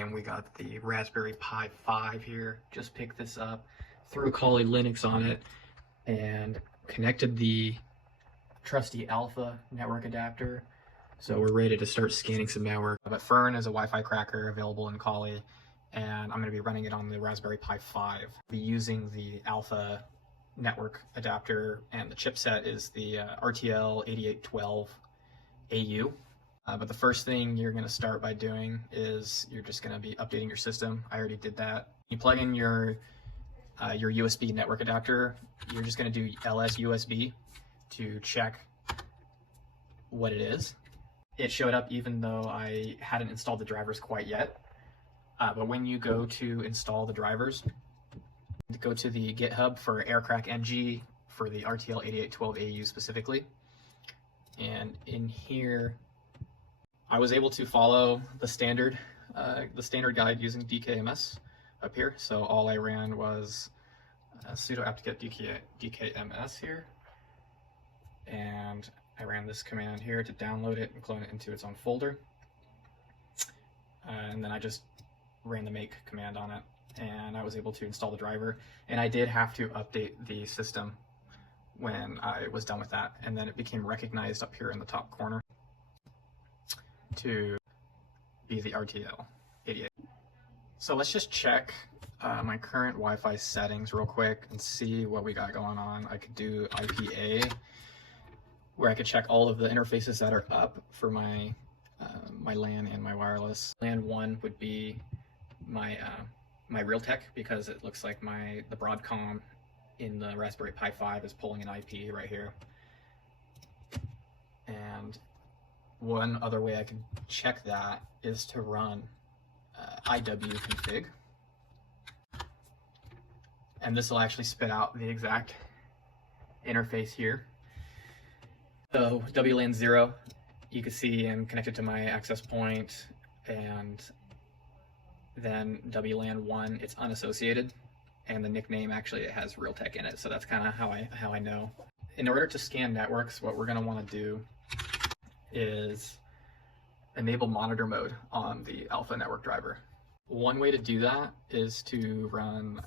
And we got the Raspberry Pi 5 here. Just picked this up, threw Kali Linux on it, and connected the trusty Alpha network adapter. So we're ready to start scanning some network. But Fern is a Wi-Fi cracker available in Kali, and I'm going to be running it on the Raspberry Pi 5. I'll be using the Alpha network adapter, and the chipset is the RTL 8812 AU. But the first thing you're going to start by doing is you're just going to be updating your system. I already did that. You plug in your USB network adapter. You're just going to do ls USB to check what it is. It showed up even though I hadn't installed the drivers quite yet. But when you go to install the drivers, go to the GitHub for aircrack ng for the RTL 8812 AU specifically. And in here, I was able to follow the standard guide using DKMS up here. So all I ran was sudo apt-get DKMS here, and I ran this command here to download it and clone it into its own folder. And then I just ran the make command on it, and I was able to install the driver. And I did have to update the system when I was done with that, and then it became recognized up here in the top corner to be the RTL 88. So let's just check my current Wi-Fi settings real quick and see what we got going on. I could do IPA, where I could check all of the interfaces that are up for my my LAN and my wireless. LAN 1 would be my my Realtek, because it looks like the Broadcom in the Raspberry Pi 5 is pulling an IP right here. And one other way I can check that is to run iwconfig, and this will actually spit out the exact interface here. So WLAN 0, you can see I'm connected to my access point, and then WLAN 1, it's unassociated, and the nickname actually it has Realtek in it, so that's kind of how I know. In order to scan networks, what we're going to want to do is enable monitor mode on the Alpha network driver. One way to do that is to run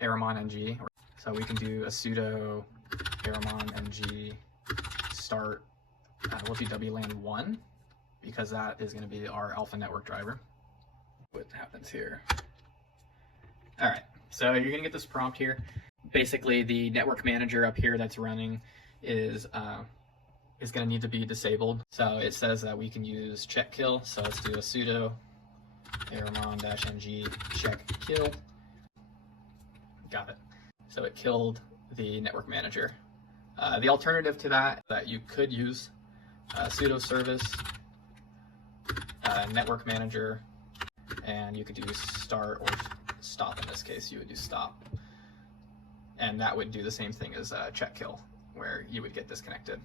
aramon ng. So we can do a sudo aramon ng start will be WLAN 1, because that is going to be our Alpha network driver. What happens here? All right, so you're going to get this prompt here. Basically, the network manager up here that's running is going to need to be disabled. So it says that we can use check kill. So let's do a sudo aramon-ng check kill. Got it. So it killed the network manager. The alternative to that you could use sudo service network manager, and you could do start or stop. In this case, you would do stop, and that would do the same thing as check kill, where you would get disconnected.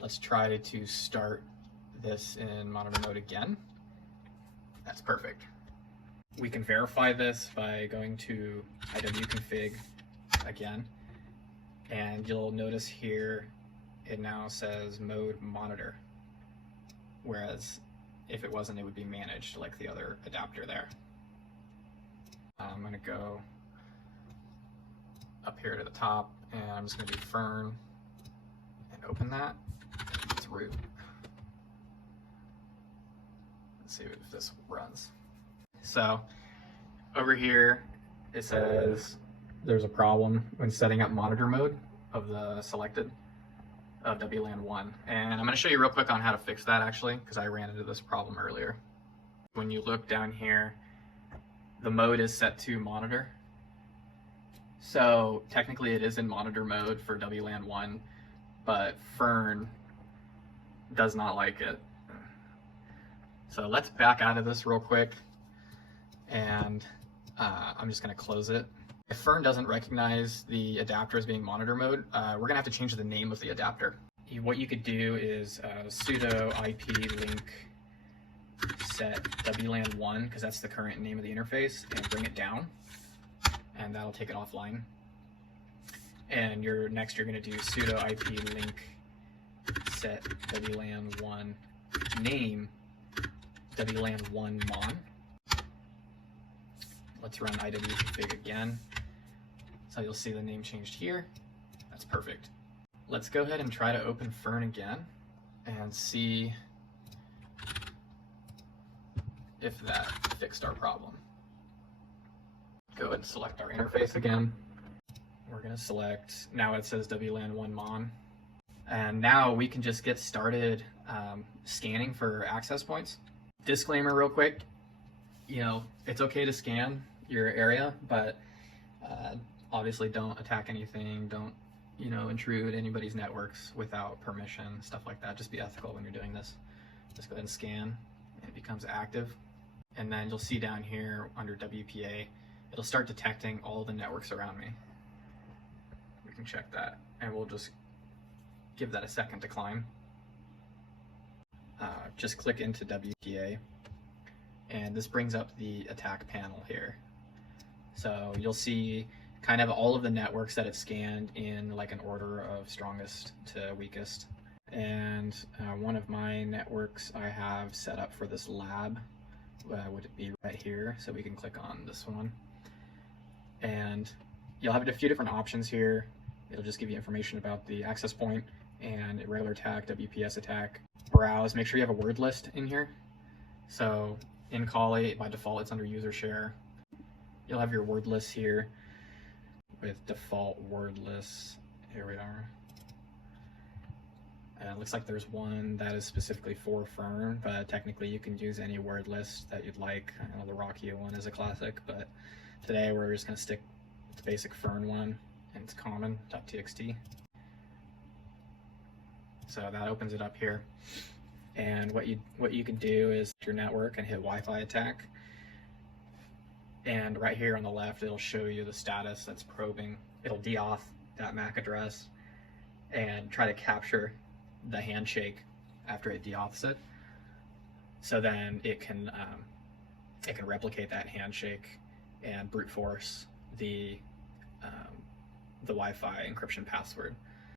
Let's try to start this in monitor mode again. That's perfect. We can verify this by going to iwconfig again, and you'll notice here it now says mode monitor, whereas if it wasn't, it would be managed like the other adapter there. I'm going to go up here to the top, and I'm just going to do Fern and open that. It's root. Let's see if this runs. So over here it says there's a problem when setting up monitor mode of the selected of WLAN 1, and I'm going to show you real quick on how to fix that actually, because I ran into this problem earlier. When you look down here, the mode is set to monitor, so technically it is in monitor mode for WLAN 1, but Fern does not like it. So let's back out of this real quick, and I'm just going to close it. If Fern doesn't recognize the adapter as being monitor mode, we're going to have to change the name of the adapter. What you could do is sudo ip link set WLAN 1, because that's the current name of the interface, and bring it down, and that'll take it offline. And next you're going to do sudo ip link set WLAN 1 name WLAN1 mon. Let's run iwconfig again. So you'll see the name changed here. That's perfect. Let's go ahead and try to open Fern again and see if that fixed our problem. Go ahead and select our interface again. We're going to select, now it says WLAN1 mon. And now we can just get started scanning for access points. Disclaimer real quick, it's okay to scan your area, but obviously don't attack anything, don't intrude anybody's networks without permission, stuff like that. Just be ethical when you're doing this. Just go ahead and scan, and it becomes active. And then you'll see down here under WPA, it'll start detecting all the networks around me. We can check that, and we'll just give that a second to climb. Just click into WPA, and this brings up the attack panel here. So you'll see kind of all of the networks that it scanned in like an order of strongest to weakest. And one of my networks I have set up for this lab would be right here. So we can click on this one. And you'll have a few different options here. It'll just give you information about the access point and irregular attack, WPS attack. Browse, make sure you have a word list in here. So in Kali, by default, it's under user share. You'll have your word lists here with default word lists. Here we are. It looks like there's one that is specifically for Fern, but technically you can use any word list that you'd like. I know the Rocky one is a classic, but today we're just going to stick with the basic Fern one, and it's common.txt. So that opens it up here. And what you can do is your network and hit Wi-Fi attack. And right here on the left, it'll show you the status that's probing. It'll deauth that MAC address and try to capture the handshake after it deauths it. So then it can replicate that handshake and brute force the Wi-Fi encryption password.